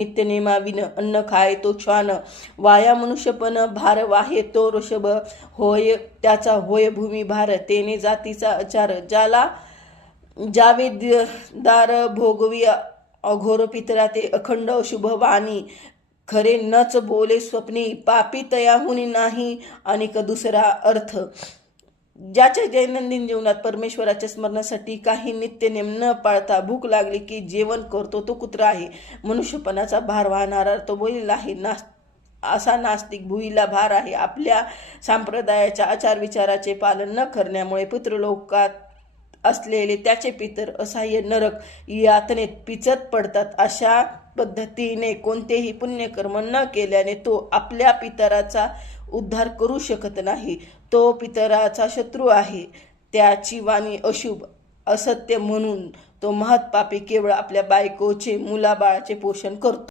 नित्यनेमाविन अन्न खाय तो श्वान, वाया मनुष्यपण भार वाहे तो ऋषभ, होय त्याचा होय भूमी भार, तेने जातीचा आचार, ज्याला जावे दार भोगवी अघोर पितरा, ते अखंड शुभ वाणी, खरे नच बोले स्वप्नी, पापी तयाहुनी नाही अनेक दुसरा अर्थ. ज्याच्या दैनंदिन जीवनात परमेश्वराच्या स्मरणासाठी काही नित्यनेम न पाळता भूक लागली की जेवण करतो तो कुत्रा आहे. मनुष्यपणाचा भार वाहणारा तो बैल आहे. असा नास्तिक भुईला भार आहे. आपल्या संप्रदायाच्या आचारविचाराचे पालन न करण्यामुळे पितृलोकात असलेले त्याचे पितर असह्य नरक यातनेत पिचत पडतात. अशा पद्धतीने कोणतेही पुण्यकर्म न केल्याने तो आपल्या पितराचा उद्धार करू शकत नाही. तो पितराचा शत्रू आहे. त्याची वाणी अशुभ असत्य म्हणून तो महत्पापी केवळ आपल्या बायकोचे मुलाबाळाचे पोषण करतो.